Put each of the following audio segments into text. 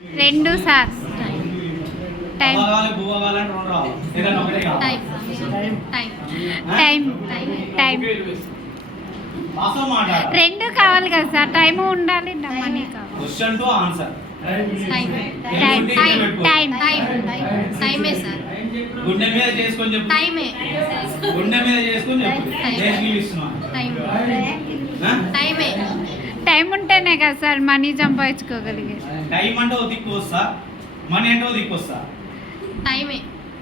రెండు sir time time time రెండు కావాలి కదా సార్ టైం ఉండాలి మనీ కావాలి టైమే సార్ గుండె మీద చేసుకొని చెప్పు టైమే గుండె మీద చేసుకొని చెప్పు టైమే టైం ఉంటేనే కదా సార్ మనీ సంపాదించుకోగలిగే టైం అంటే ఓ దిక్కు వస్తా మనీ అంటే ఓ దిక్కు వస్తా టైమే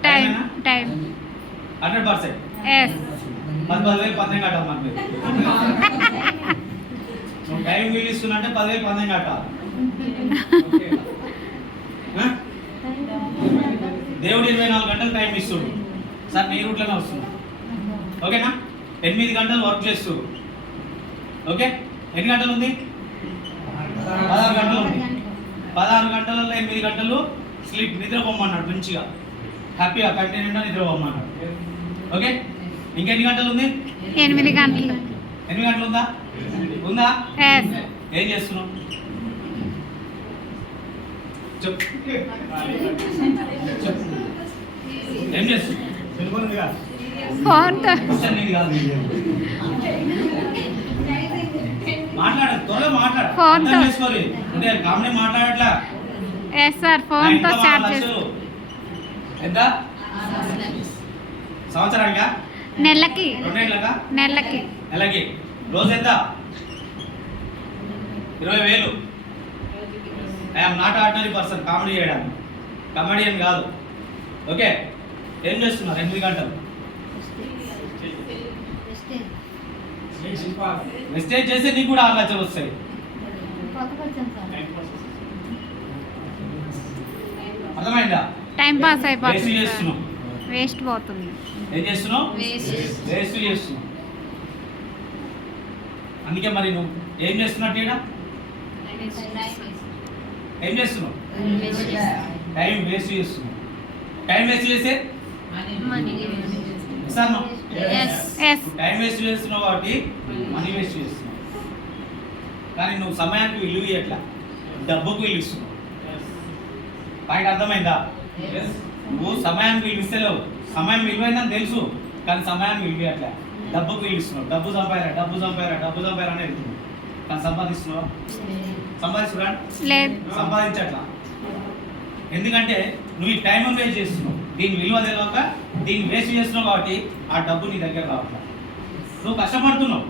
టైం టైం 100% ఎస్ 10,000 పందెం కట్టాలి మన మీద నువ్వు టైం వీలిస్తున్నా అంటే 10,000 పందెం కట్టాలి దేవుడు 24 గంటలు టైం ఇస్తుడు సార్ నీ రూట్లోనే వస్తున్నా ఓకేనా 8 గంటలు వర్క్ చేస్తూ ఓకే ఎన్ని గంటలు ఉంది 16 గంటలు ఉంది 16 గంటలలో 8 గంటలు స్లీప్ నిద్రపోమన్నాడు మంచిగా హ్యాపీగా కంటిన్యూగా నిద్రపోమన్నాడు ఓకే ఇంకెన్ని గంటలు ఉంది 8 గంటలు 8 గంటలు ఉందా ఉందా ఎస్ ఏం చేస్తున్నావు చెప్పు ఏం చేస్తున్నావు ఫోన్తో మాట్లాడు త్వరగా మాట్లాడు ఫోన్ తో చేసుకోవాలి అంటే కామెడీ మాట్లాడట్లా ఎస్ సార్ ఫోన్తో చాట్ చేస్తాం ఎంత సంవత్సరానికా నెలకి 2 నెలలకా నెలకి నెలకి రోజు ఎంత 20,000 I'm not ordinary person comedy చేయడానికి కమెడియన్ కాదు ఓకే ఏం చేస్తున్నారు 8 గంటలు మెసేజ్ చేస్తే నీకు కూడా 6 లక్షలు వస్తాయి అర్థమైందా టైం పాస్ వేస్ట్ అయిపోతుంది చేస్తున్నావు వేస్ట్ పోతుంది ఏం చేస్తున్నావు వేస్ట్ వేస్ట్ చేస్తున్నావు అందుకే మరి నువ్వు ఏం చేస్తున్నట్టు ఈడ? ఏం చేస్తున్నావు టైం వేస్ట్ చేస్తున్నావు టైం వేస్ట్ చేసే సార్ నువ్వు ఎస్ టైం వేస్ట్ చేస్తున్నావు కాబట్టి మనీ వేస్ట్ చేస్తున్నావు కానీ నువ్వు సమయానికి విలువ ఇవ్వట్లా డబ్బుకు విలువ ఇస్తున్నావు పాయింట్ అర్థమైందా నువ్వు సమయానికి విలువ ఇస్తలేవు సమయం విలువైందని తెలుసు కానీ సమయాన్ని విలువ ఇవ్వట్లే డబ్బుకు విలువ ఇస్తున్నావు డబ్బు సంపాదరా అని వెళ్తున్నావు కానీ సంపాదిస్తున్నావు సంపాదిస్తున్నా లేదు సంపాదించట్లా ఎందుకంటే నువ్వు ఈ టైం వేస్ట్ చేస్తున్నావు దీని విలువ తెలియక దీన్ని వేస్ట్ చేస్తున్నావు కాబట్టి ఆ డబ్బు నీ దగ్గర రావట్లా నువ్వు కష్టపడుతున్నావు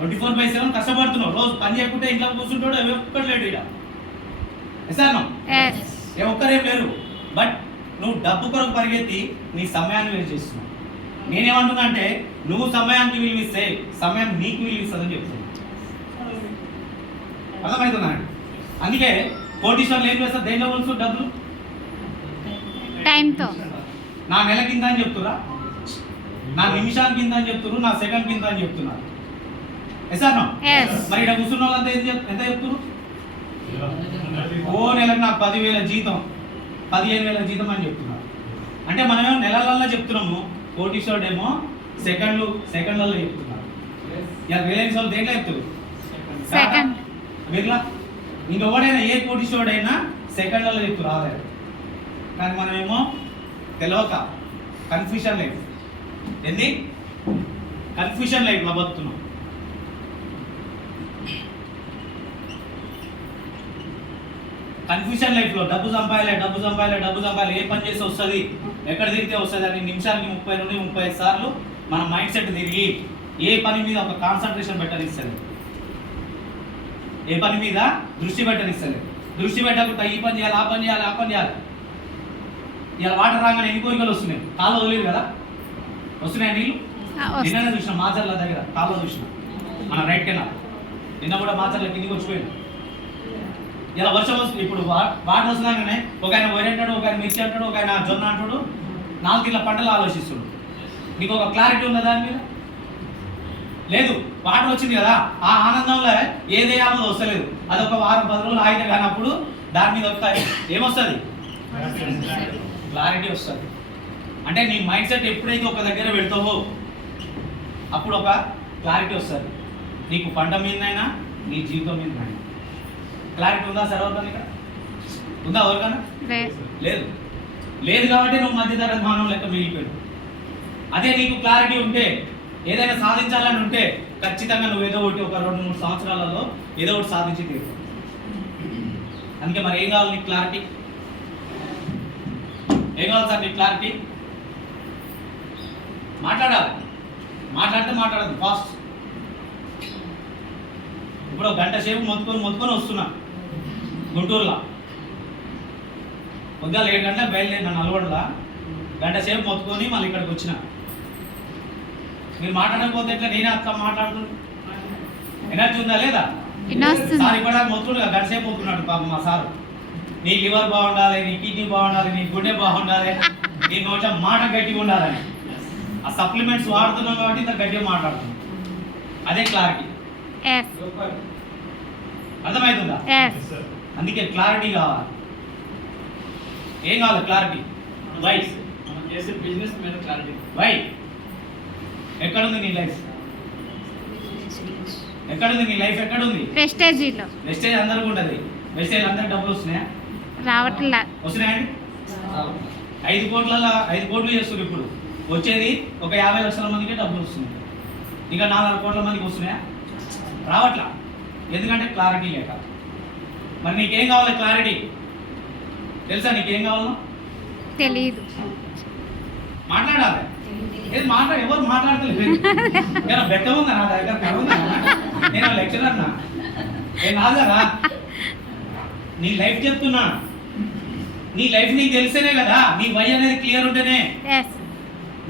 24/7 కష్టపడుతున్నావు రోజు పని చేయకుంటే ఇంట్లో కూర్చుంటాడు ఒక్కడు లేడు ఇక్కడ ఎసాను ఎస్ ఏ ఒక్కరేం లేరు బట్ నువ్వు డబ్బు కొరకు పరిగెత్తి నీ సమయాన్ని వేస్ట్ చేస్తున్నావు నేనేమంటున్నా అంటే నువ్వు సమయానికి విలువ ఇస్తే సమయం నీకు విలువ ఇస్తుందని చెప్తున్నాను అర్థమవుతున్నాను అందుకే కోటీశ్వర్లు ఏం చేస్తారు దేనిలో కొలుసు డబ్బులు టైంతో నా నెల కింద అని చెప్తురా నా నిమిషానికి కింద అని చెప్తున్నారు నా సెకండ్ కింద అని చెప్తున్నారు ఎసాను ఎస్ మరి ఇక్కడ కూర్చున్న వాళ్ళంతా ఎంత చెప్తున్నారు ఓ నెలకు నాకు 10,000 జీతం 15,000 జీతం అని చెప్తున్నారు అంటే మనమేమో నెలలలో చెప్తున్నాము కోటీశ్వరుడేమో సెకండ్లలో చెప్తున్నారు ఇలా రిలయన్స్ వాళ్ళు దేంట్లో చెప్తారు సెకండ్ బిర్లా ఇంకెవడైనా ఏ కోటీశ్వరుడైనా సెకండ్లలో చెప్తున్నారు ఆదాయం కానీ మనమేమో తెలియక కన్ఫ్యూషన్ లైఫ్ ఏంది కన్ఫ్యూషన్ లైఫ్లో బతుకుతున్నాం కన్ఫ్యూషన్ లైఫ్లో డబ్బు సంపాదాలి ఏ పని చేస్తే వస్తుంది ఎక్కడ తిరిగితే వస్తుంది అని నిమిషానికి 30 నుండి 35 సార్లు మన మైండ్ సెట్ తిరిగి ఏ పని మీద ఒక కాన్సన్ట్రేషన్ పెట్టనిస్తుంది ఏ పని మీద దృష్టి పెట్టనిస్తుంది దృష్టి పెట్టకుండా ఈ పని చేయాలి ఆ పని చేయాలి ఇలా వాటర్ రాగానే ఎన్ని కోరికలు వస్తున్నాయి కాలు వదిలేదు కదా వస్తున్నాయి నీళ్ళు నిన్ననే చూసిన మాచర్ల దగ్గర కాలువ చూసిన మన రైట్ కెనాల్ నిన్న కూడా మాచర్ల కిందికి వచ్చిపోయింది ఇలా వర్షం వస్తుంది ఇప్పుడు వాటర్ వస్తున్నాగానే ఒక ఆయన వరి అంటాడు ఒక ఆయన మిర్చి అంటాడు ఒక ఆయన జొన్న అంటాడు 4 కిలో పంటలు ఆలోచిస్తాడు నీకు ఒక క్లారిటీ ఉందా దాని మీద లేదు వాటర్ వచ్చింది కదా ఆ ఆనందంలో ఏది వేయాలో వస్తలేదు అది ఒక వారం 10 రోజులు ఆగితే కానప్పుడు దాని మీద ఒక ఏమొస్తుంది క్లారిటీ వస్తుంది అంటే నీ మైండ్ సెట్ ఎప్పుడైతే ఒక దగ్గర పెడతావో అప్పుడు ఒక క్లారిటీ వస్తుంది నీకు పంట మీదనైనా నీ జీవితం మీదనైనా క్లారిటీ ఉందా సర్వర్థం ఇక్కడ ఉందా ఎవరికన్నా? లేదు. లేదు. లేదు కాబట్టి నువ్వు మధ్యతరగతి మానవులు లెక్క మిగిలిపోయాడు. అదే నీకు క్లారిటీ ఉంటే, ఏదైనా సాధించాలని ఉంటే ఖచ్చితంగా నువ్వు ఏదో ఒకటి ఒక 2-3 సంవత్సరాలలో ఏదో ఒకటి సాధించి తీరు. అందుకే మరి ఏం కావాలి నీకు క్లారిటీ? ఏం కావాలి సార్ నీకు క్లారిటీ? మాట్లాడాలి. మాట్లాడితే మాట్లాడదు ఫాస్ట్. ఇప్పుడు 1 గంట సేపు మొత్తుకొని వస్తున్నా గుంటూరులో. పొద్దున 7 గంటలకు బయలుదేరిన నల్గొండలో. 1 గంట సేపు మొత్తుకొని మళ్ళీ ఇక్కడికి వచ్చిన. మీరు మాట్లాడకపోతే ఎట్లా? నేనే అట్లా మాట్లాడుతున్నాను. ఎనర్జీ ఉందా లేదా? సార్ ఇప్పటిదాకా మొత్తుడు 1 గంట సేపు మొత్తున్నాడు పాపం మా సారు. నీ లివర్ బాగుండాలి, నీ కిడ్నీ బాగుండాలి, నీ గుండె బాగుండాలి, నీ నోట మాట గట్టిగా ఉండాలని. ఆ సప్లిమెంట్స్ వాడుతున్నాం కాబట్టి ఇంత గట్టిగా మాట్లాడుతున్నాం. అదే క్లారిటీ. అర్థమవుతుందా? అందుకే క్లారిటీ కావాలి. ఏం కావాలి? క్లారిటీ. వై? మనం చేసే బిజినెస్ మీద క్లారిటీ. వై? ఎక్కడుంది నీ లైఫ్? ఎక్కడుంది నీ లైఫ్? ఎక్కడుంది? ప్రెస్టేజీలో. వెస్టేజ్ అందరికీ ఉంటుంది. వెస్టేజ్ అందరికి డబ్బులు వస్తున్నాయా? రావట్లా. వస్తున్నాయండి. 5 కోట్లు చేస్తున్నారు ఇప్పుడు. వచ్చేది ఒక 50 లక్షల మందికే డబ్బులు వస్తున్నాయి. ఇంకా 4 కోట్ల మందికి వస్తున్నాయా? రావట్లా. ఎందుకంటే క్లారిటీ లేక. మరి నీకేం కావాలి? క్లారిటీ తెలుసా? నీకేం కావాలో తెలీదు. మాట్లాడాలి. ఏది ఎవరు మాట్లాడతలేదు. నేను బెట్ట ఉందా నా దగ్గర? కరుందా? నేను లెక్చరర్ అన్నా. నేను కాదు కదా. నీ లైఫ్ చెప్తున్నా. నీ లైఫ్ నీకు తెలిసేనే కదా. నీ వై అనేది క్లియర్ ఉంటేనే.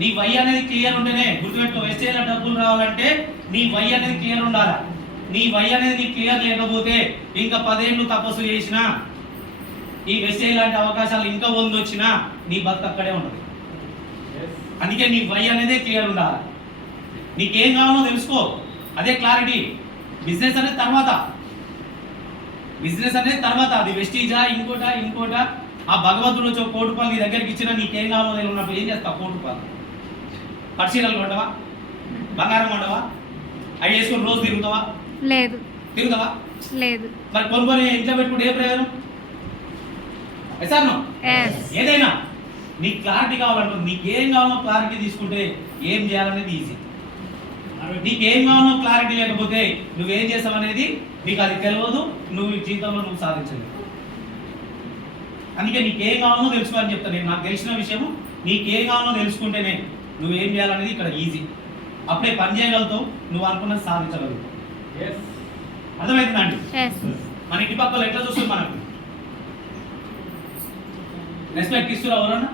నీ వై అనేది క్లియర్ ఉంటేనే. గుర్తుపెట్టుకో, వెస్టేజ్లో డబ్బులు రావాలంటే నీ వై అనేది క్లియర్ ఉండాలి. నీ వై అనేది నీకు క్లియర్ లేకపోతే ఇంకా 10 ఏళ్ళు తపస్సు చేసినా, ఈ వెస్టేజ్ లాంటి అవకాశాలు ఇంకా వచ్చినా నీ బతుకు అక్కడే ఉంటుంది. అందుకే నీ వై అనేది క్లియర్ ఉండాలి. నీకేం కావాలో తెలుసుకో. అదే క్లారిటీ. బిజినెస్ అనేది తర్వాత. అది వెస్టీజా ఇంకోట. ఆ భగవంతుడు వచ్చి 1 కోటి రూపాయలు నీ దగ్గరికి ఇచ్చినా నీకేం కావాలో ఉన్నప్పుడు ఏం చేస్తావు? 1 కోటి రూపాయలు పరిశీలనలు కొండవా? బంగారం కొండవా? అవి వేసుకొని రోజు తిరుగుతావా? లేదు. తిరుగుతావా? లేదు. మరి కొనుక్కొని ఇంట్లో పెట్టుకుంటే ఏ ప్రయోజనం? ఏదైనా నీకు క్లారిటీ కావాలంటుంది. నీకేం కావాలో క్లారిటీ తీసుకుంటే ఏం చేయాలనేది ఈజీ. నీకేం కావాలో క్లారిటీ లేకపోతే నువ్వేం చేస్తావు అనేది నీకు అది తెలియదు. నువ్వు జీవితంలో నువ్వు సాధించలేవు. అందుకే నీకేం కావాలో తెలుసుకోవాలని చెప్తాను నేను. నాకు తెలిసిన విషయం నీకేం కావాలో తెలుసుకుంటేనే నువ్వేం చేయాలనేది ఇక్కడ ఈజీ. అప్పుడే పని చేయగలుగుతావు. నువ్వు అనుకున్నది సాధించగలుగుతావు. అర్థమవుతుందండి? మన ఇంటి పక్కలు ఎట్లా చూస్తుంది? మనకు రెస్పెక్ట్ ఇస్తున్నా ఎవరన్నా?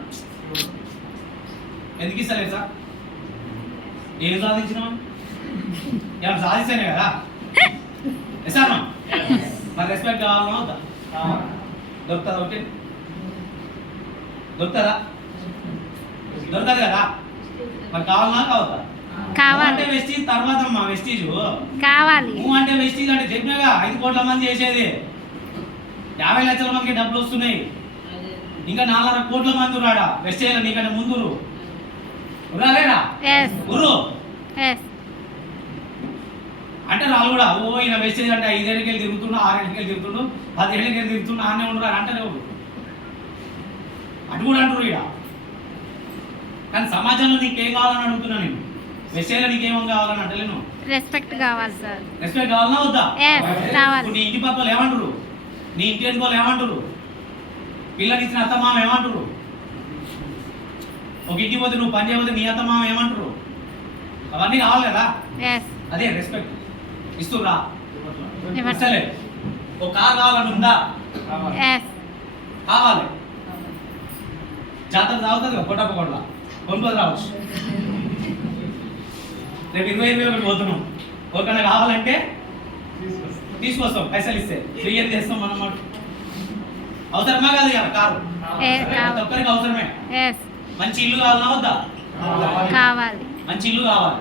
ఎందుకు ఇస్తలేదు సార్? ఏం సాధించినావు? ఏమైనా సాధిస్తేనే కదా. సార్ మరి రెస్పెక్ట్ కావాలన్నా వద్దా? దొరుకుతుందా? ఒకటి దొరుకుతుందా? దొరకదు కదా. మరి కావాలన్నా కావద్దా? కావాలి. వెస్టీజ్ తర్వాత అమ్మా. వెస్టీజ్ కావాలి. నువ్వు అంటే వెస్టీజ్ అంటే చెప్పినగా 5 కోట్ల మంది చేసేది. 50 లక్షల మందికి డబ్బులు వస్తున్నాయి. ఇంకా 4.5 కోట్ల మంది రాడా వెస్టేజ్ నీకంటే ముందు లేడా? అంటే రాళ్ళు కూడా ఈయన వెస్టేజ్ అంటే 5 ఏళ్ళకి వెళ్ళి తిరుగుతుండు, 6 ఏళ్ళకి వెళ్ళి తిరుగుతుండు, 10 ఏళ్ళకి వెళ్ళి తిరుగుతుండు, ఆనే ఉండరు అంటారు. అటు కూడా అంటారు ఇక. కానీ సమాజంలో నీకేం కావాలని అడుగుతున్నా నేను. వెస్టేజ్లో నీకేమో కావాలని అంటలేను. రెస్పెక్ట్ కావాలి సార్. రెస్పెక్ట్ కావాలన్నా వద్దా? కావాలి. నీ ఇంటి పక్కలు ఏమంటారు? నీ ఇంటి వాళ్ళు ఏమంటారు? పిల్లలు ఇచ్చిన అత్తమామ ఏమంటారు? ఒక ఇంటికి పోతే నువ్వు పని చేయకపోతే నీ అత్తమామ ఏమంటారు? అవన్నీ కావాలి కదా. అదే రెస్పెక్ట్. ఇస్తురా? ఇస్తలే. ఒక కార్ కావాలని ఉందా? కావాలి. జాతర తాగుతుంది కదా కొట్టపకొండ. కొనుక్కొని రావచ్చు. రేపు 20,000 పోతున్నాం. ఒకరికైనా కావాలంటే తీసుకొస్తాం. పైసలు ఇస్తే ఫ్రీ అని చేస్తాం మనం. అవసరమా కాదు కదా కారు? ఒక్కరికి అవసరమే. మంచి ఇల్లు కావాలన్నా వద్దా? కావాలి. మంచి ఇల్లు కావాలి.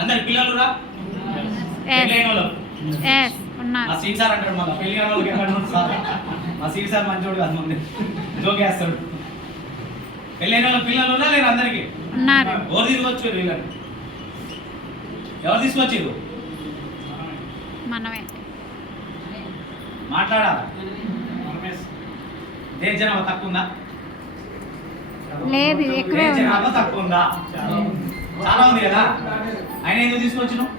అందరి పిల్లలు రా పెళ్ళైన వాళ్ళు. మా సీట్ సార్ అంటాడు మళ్ళీ పెళ్లి కాని వాళ్ళకి ఎక్కడ సార్. మా సీట్ సార్ మంచోడు కాదు, మంది జోకేస్తాడు. పెళ్ళైన వాళ్ళ పిల్లలు ఉన్నా లేరు? అందరికి ఎవరు తీసుకొచ్చారు? వీళ్ళని ఎవరు తీసుకొచ్చారు? మనమే. మాట్లాడాలి. దేశ జనాభా తక్కువ ఉందా? లేదు ఎక్కువే దేశ ఉంది. జనాభా తక్కువ ఉందా? చాలా ఉంది కదా. ఆయన ఎందుకు తీసుకొచ్చినావు?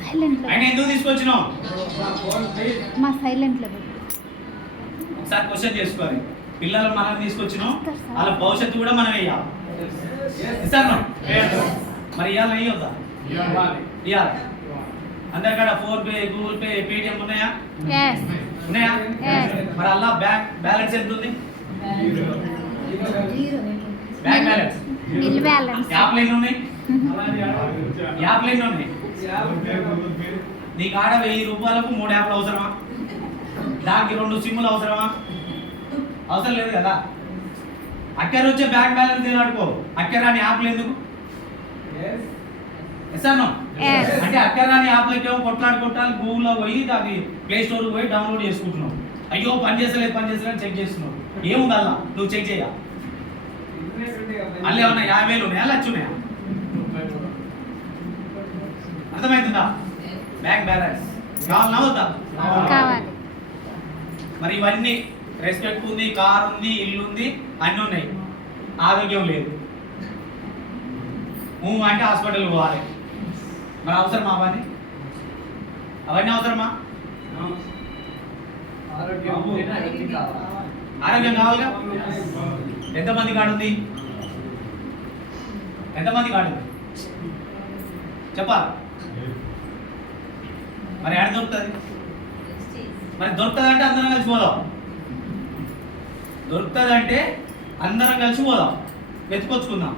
సైలెంట్ ఆయన ఎందుకు తీసుకొచ్చినావు? మా సైలెంట్ లో పెట్టు. ఒకసారి క్వశ్చన్ చేసుకోవాలి. పిల్లలు మనం తీసుకొచ్చినాం, వాళ్ళ భవిష్యత్తు కూడా మనం వేయాలి. ఇస్తాను మరి ఇవాళ వేయొద్దా? ఇవాళ అందరికాడ ఫోన్పే, గూగుల్ పే, పేటిఎం ఉన్నాయా? Yes. ఉన్నాయా? Yes. మరి అలా బ్యాలెన్స్ ఎంత ఉంది? Bank balance bill balance. యాప్లు ఎన్ని ఉన్నాయి? యాప్లు ఎన్ని ఉన్నాయి? నీకు ఆడ 1000 రూపాయలకు 3 యాప్లు అవసరమా? దానికి 2 సిమ్ములు అవసరమా? అవసరం లేదు కదా. అక్కడ వచ్చే బ్యాంక్ బ్యాలెన్స్ తినడుకో. అక్కడ రాని యాప్లు ఎందుకు? ఎసాను Yes. అంటే అక్కడ రాని యాప్లకి ఏమో కొట్టాలి గూగుల్లో పోయి దాన్ని ప్లే స్టోర్కి పోయి డౌన్లోడ్ చేసుకుంటున్నావు. అయ్యో పని చేస్తలేదు చెక్ చేస్తున్నావు. ఏముంది అలా నువ్వు చెక్ చేయ. మళ్ళీ ఏమన్నా 50,000 ఉన్నాయా, 1,00,000 ఉన్నాయా? అర్థమవుతుందా? బ్యాంక్ బ్యాలెన్స్ కావాలన్నా వద్దా? కావాలి. మరి ఇవన్నీ రెస్పెక్ట్ ఉంది, కార్ ఉంది, ఇల్లు ఉంది, అన్నీ ఉన్నాయి. ఆరోగ్యం లేదు. అంటే హాస్పిటల్ పోవాలి. మరి అవసరమా అవన్నీ? అవన్నీ అవసరమా? ఆరోగ్యం కావాలిగా. ఎంతమంది కాడుంది? ఎంతమంది కాడుంది చెప్పాలి. మరి ఎక్కడ దొరుకుతుంది? మరి దొరుకుతుంది అంటే అందరం కలిసి పోదాం. దొరుకుతుంది అంటే అందరం కలిసి పోదాం, వెతుకొచ్చుకుందాం.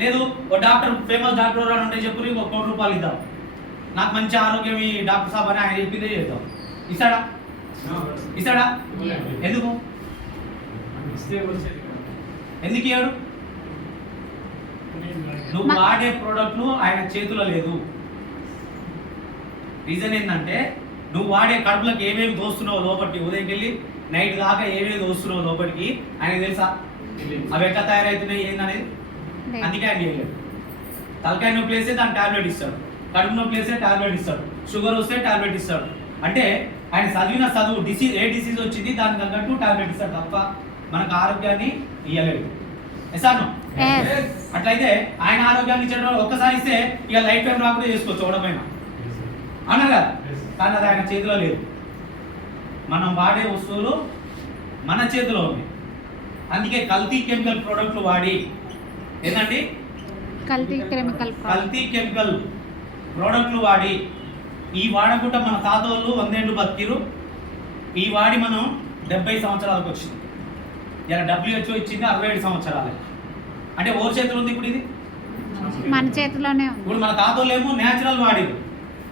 లేదు ఓ డాక్టర్, ఫేమస్ డాక్టర్ అని ఉంటే చెప్పు, నీకు 1 కోటి రూపాయలు ఇద్దాం, నాకు మంచి ఆరోగ్యం ఈ డాక్టర్ సాబ్ అని ఆయన చెప్పిందే చేద్దాం. ఇస్తాడా? ఇస్తాడా? ఎందుకు ఎందుకు ఇయ్యాడు? నువ్వు వాడే ప్రోడక్ట్ ఆయన చేతిలో లేదు. రీజన్ ఏంటంటే నువ్వు వాడే కడుపులకు ఏమేమి దోస్తున్నావు లోపలికి, ఉదయంకి వెళ్ళి నైట్ దాకా ఏమేమి దోస్తున్నావు లోపలికి ఆయన తెలుసా? అవి ఎట్లా తయారవుతున్నాయి ఏందనేది. అందుకే ఆయన చేయలేడు. తలకాయ నొప్పి వేస్తే దాని టాబ్లెట్ ఇస్తాడు, కడుపు నొప్పి వేస్తే టాబ్లెట్ ఇస్తాడు, షుగర్ వస్తే టాబ్లెట్ ఇస్తాడు. అంటే ఆయన చదివిన చదువు ఏ డిసీజ్ వచ్చింది దానికి తగ్గట్టు టాబ్లెట్ ఇస్తాడు తప్ప మనకు ఆరోగ్యాన్ని ఇవ్వలేడు. ఎసాను అట్లయితే ఆయన ఆరోగ్యాన్ని ఇచ్చేటప్పుడు ఒక్కసారి ఇస్తే ఇక లైఫ్ టైం రాకుండా చేసుకోవచ్చు ఎవడమైనా, అన్నా కదా. కానీ అది ఆయన చేతిలో లేదు. మనం వాడే వస్తువులు మన చేతిలో ఉన్నాయి. అందుకే కల్తీ కెమికల్ ప్రోడక్ట్లు వాడి ఏంటండి కల్తీ కెమికల్ ప్రోడక్ట్లు వాడి ఈ వాడకుండా మన తాతోళ్ళు 100 ఏళ్ళు బతికిరు. ఈ వాడి మనం 70 సంవత్సరాలకు వచ్చింది. ఇలా WHO ఇచ్చింది 67 సంవత్సరాలే. అంటే ఓవర్ చేతులు ఉంది ఇప్పుడు. ఇది మన చేతిలోనే ఉంది. ఇప్పుడు మన తాతోళ్ళు ఏమో న్యాచురల్ వాడిరు.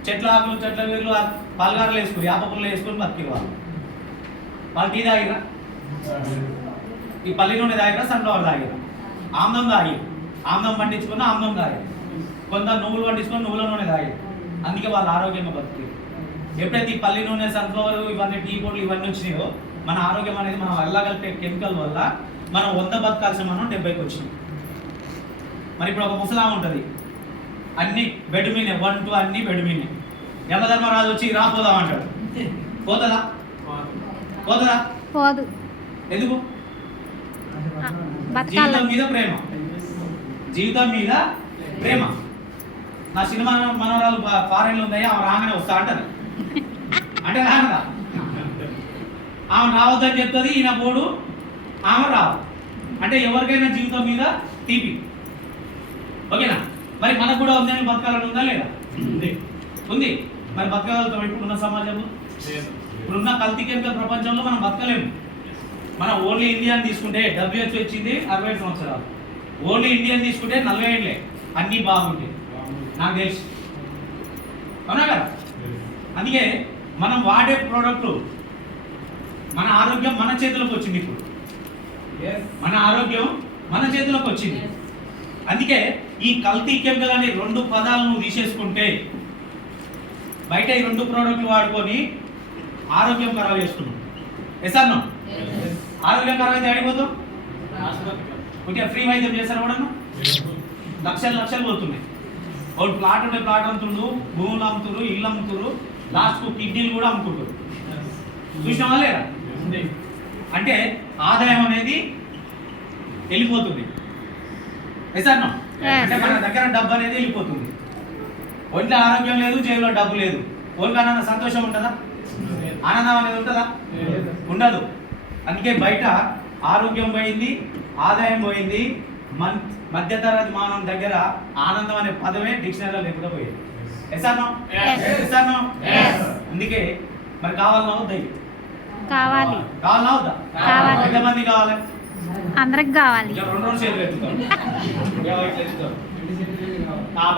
చెట్ల ఆకులు, చెట్ల వేర్లు, పల్గారులు వేసుకుని, యాపకులు వేసుకొని బతికిరు. వాళ్ళు టీ తాగిరా, ఈ పల్లి నూనె తాగిరా, సన్ఫ్లవర్ తాగిరా, ఆమ్లం తాగిరు, ఆమ్లం పండించుకున్న ఆమ్లం తాగారు, కొంత నువ్వులు పండించుకొని నువ్వుల నూనె తాగారు. అందుకే వాళ్ళు ఆరోగ్యంగా బతికారు. ఎప్పుడైతే ఈ పల్లి నూనె, సన్ఫ్లవర్, ఇవన్నీ టీ పొడులు ఇవన్నీ వచ్చినాయో మన ఆరోగ్యం అనేది మనం వెళ్ళగలిపే కెమికల్ వల్ల మనం 100 బతకాల్సిన మనం 70కి వచ్చినాం. మరి ఇప్పుడు ఒక ముసలాం ఉంటుంది, అన్ని బెడ్ మీనే 1 2 అన్ని బెడ్ మీనే. యమధర్మరాజు వచ్చి రాపోదాం అంటాడు, పోతుందా? పోతుందా? పోదు. ఎందుకు? బతకాలి. జీవితం మీద ప్రేమ, జీవితం మీద ప్రేమ. నా సినిమా మనవరాలు ఫారెన్లో ఉందయ్యా, ఆమె రాగానే వస్తా అంటది. అంటే రానదా? ఆమె రావద్దని చెప్తుంది, ఈయన పోడు, ఆమె రాదు. అంటే ఎవరికైనా జీవితం మీద తీపి. ఓకేనా? మరి మనకు కూడా ఉందని బతకాలని ఉందా లేదా? ఉంది. మరి బతకగలుగుతాం ఇప్పుడున్న సమాజంలో? ఇప్పుడున్న కల్తీ కెమికల్ ప్రపంచంలో మనం బతకలేము. మనం ఓన్లీ ఇండియాని తీసుకుంటే WHO ఇచ్చింది 67 సంవత్సరాలు. ఓన్లీ ఇండియన్ తీసుకుంటే 40 ఏళ్ళే. అన్నీ బాగుంటాయి నాకు తెలుసు, అవునా కదా? అందుకే మనం వాడే ప్రోడక్ట్లు, మన ఆరోగ్యం మన చేతిలోకి వచ్చింది. ఇప్పుడు మన ఆరోగ్యం మన చేతిలోకి వచ్చింది. అందుకే ఈ కల్తీ కెమికల్ అనే 2 పదాలు నువ్వు తీసేసుకుంటే, బయట ఈ 2 ప్రోడక్ట్లు వాడుకొని ఆరోగ్యం ఖరాబ్ చేసుకున్నాం. ఎసాను ఆరోగ్యం ఖరాబ్ అయితే ఆడిపోతాం. ఓకే, ఫ్రీ వైద్యం చేస్తారు కూడా, లక్షలు పోతున్నాయి. వాడు ప్లాట్ ఉంటే ప్లాట్ అమ్ముతుండ్రు, భూములు అమ్ముతురు, ఇల్లు అమ్ముతురు, లాస్ట్కు కిడ్నీలు కూడా అమ్ముకుంటారు. చూసినావా లేదా? ఉంది. అంటే ఆదాయం అనేది వెళ్ళిపోతుంది. ఎసాను Yes. అంటే మన దగ్గర డబ్బు అనేది వెళ్ళిపోతుంది. ఒంట్లో ఆరోగ్యం లేదు, జేబులో డబ్బు లేదు. ఓరికన్నా సంతోషం ఉంటుందా? ఆనందం అనేది ఉంటుందా? ఉండదు. అందుకే బయట ఆరోగ్యం పోయింది, ఆదాయం పోయింది, మధ్యతరగతి మానవుని దగ్గర ఆనందం అనే పదమే డిక్షనరీలో లేకుండా పోయింది. ఎసాను Yes. ఎసాను Yes. అందుకే మరి కావాలన్నా వద్దాయి? కావాలి, కావాలన్నా వద్దా? కావాలి. ఎంతమంది కావాలి? అందరికి కావాలి. ఇక రెండు చేతులు ఎత్తుతాం. ఇక ఇట్లా ఎత్తుతాం.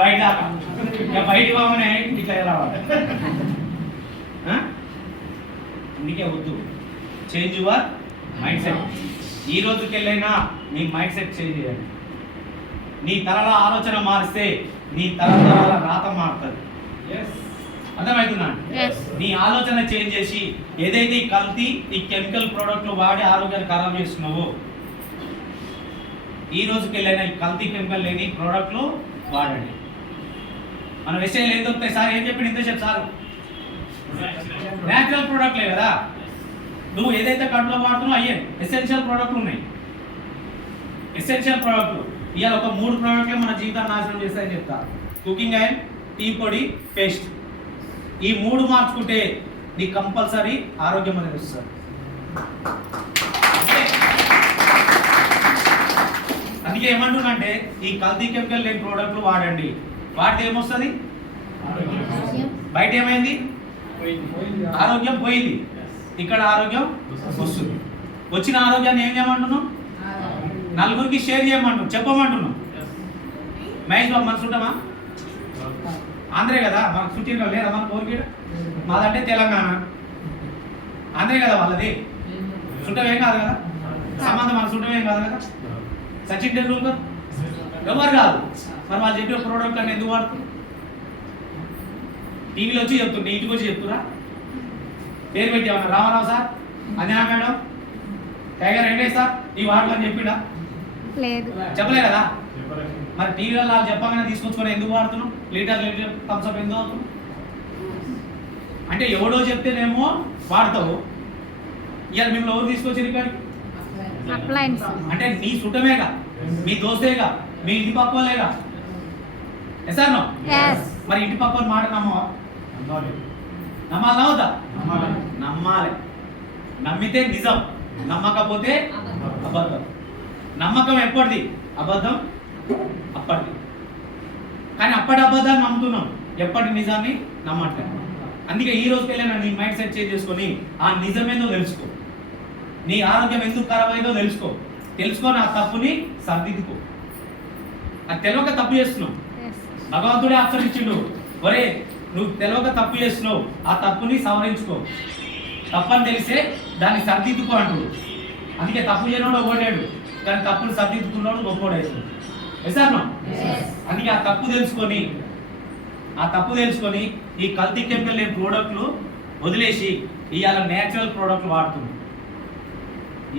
బయట దాకా ఇక బయటికి పోగానే ఇట్లా రావాలి. అందుకే వద్దు. Change your mind set. ఈ రోజుకి వెళ్ళైనా నీ మైండ్ సెట్ చేంజ్ చేయండి. నీ తలలో ఆలోచన మారిస్తే నీ తరతరాల రాత మారుతుంది. అర్థమవుతుందా? Yes. నీ ఆలోచన చేంజ్ చేసి ఏదైతే ఈ కల్తీ ఈ కెమికల్ ప్రోడక్ట్లు వాడి ఆరోగ్యాన్ని ఖరాబ్ చేస్తున్నావో ఈ రోజుకి వెళ్ళైనా ఈ కల్తీ కెమికల్ లేని ప్రోడక్ట్లు వాడండి. మన విషయాలు ఏం దొరుకుతాయి సార్? ఏం చెప్పింది ఇంతసేపు సార్? న్యాచురల్ ప్రోడక్ట్లే కదా. నువ్వు ఏదైతే కడుపులో వాడుతున్నావు అయ్యే ఎసెన్షియల్ ప్రోడక్ట్లు ఉన్నాయి. ఎసెన్షియల్ ప్రోడక్ట్లు ఇవాళ ఒక 3 ప్రోడక్ట్లే మన జీవితాన్ని నాశనం చేస్తాయని చెప్తా. కుకింగ్ ఆయిల్, టీ పొడి, పేస్ట్. ఈ 3 మార్చుకుంటే నీకు కంపల్సరీ ఆరోగ్యం అనేది వస్తుంది. అందుకే ఏమంటున్నంటే ఈ కల్తీ కెమికల్ లేని ప్రోడక్ట్లు వాడండి. వాడితే ఏమొస్తుంది? బయట ఏమైంది? ఆరోగ్యం పోయింది, ఇక్కడ ఆరోగ్యం వస్తుంది. వచ్చిన ఆరోగ్యాన్ని ఏం చేయమంటున్నాం? నలుగురికి షేర్ చేయమంటున్నాం, చెప్పమంటున్నాం. మహేష్ బాబు మన చుట్టమా? ఆంధ్రే కదా, మనకు చుట్టిన లేదా మన కోరిక? మాదంటే తెలంగాణ, ఆంధ్రే కదా వాళ్ళది. చుట్టం ఏం కాదు కదా, సంబంధం మన చుట్టం ఏం కాదు కదా. సచిన్ టెండూల్కర్ ఎవరు కాదు. మరి వాళ్ళు చెప్పిన ప్రోడక్ట్ అని ఎందుకు వాడుతుంది? టీవీలో వచ్చి చెప్తుంటే ఇంటికి వచ్చి చెప్తురా? పేరు పెట్టి ఏమన్నా Ramarao sir, Anjana madam, tiger Venkatesh sir ఈ వాటర్ అని చెప్పిండా? లేదు, చెప్పలే కదా. మరి టీవీలో వాళ్ళు చెప్పగానే తీసుకొచ్చుకొని ఎందుకు వాడుతున్నాం? లీటర్ థమ్స్అప్ ఎందుకు అవుతున్నాం? అంటే ఎవడో చెప్తేనేమో వాడతావు. ఇవాళ మేము ఎవరు తీసుకొచ్చి ఇక్కడికి? అప్లయన్స్. అంటే నీ చుట్టమేగా, మీ దోస్తేగా, మీ ఇంటి పక్కలేగా. ఎసార్ నో? Yes. మరి ఇంటి పక్కన మాట నమ్మవా? నమ్మాలి నవ్వుతా? నమ్మాలి. నమ్మితే నిజం, నమ్మకపోతే అబద్ధం. నమ్మకం ఎప్పటిది, అబద్ధం అప్పటిది. కానీ అప్పటి అబద్ధాన్ని నమ్ముతున్నాం, ఎప్పటి నిజాన్ని నమ్మట్లేదు. అందుకే ఈ రోజుకి వెళ్ళినా నీ మైండ్ సెట్ చేంజ్ చేసుకొని ఆ నిజమేందో తెలుసుకో. నీ ఆరోగ్యం ఎందుకు ఖరాబ్ అయిందో తెలుసుకొని ఆ తప్పుని సర్దిద్దుకో. అది తెలియక తప్పు చేస్తున్నావు, Yes. భగవంతుడే ఆప్షన్ ఇచ్చిండు, ఒరే నువ్వు తెలియక తప్పు చేస్తున్నావు, ఆ తప్పుని సవరించుకో. తప్పని తెలిసే దాన్ని సర్దిద్దుకో అంటుడు. అందుకే తప్పు చేయనోడు ఒకటాడు, కానీ తప్పుని సర్దిద్దుకున్నాడు గొప్పోడవుతుంది. ఎసాను? అందుకే ఆ తప్పు తెలుసుకొని ఈ కల్తీ కెమికల్ లేని ప్రోడక్ట్లు వదిలేసి ఇవాళ నేచురల్ ప్రోడక్ట్లు వాడుతున్నా.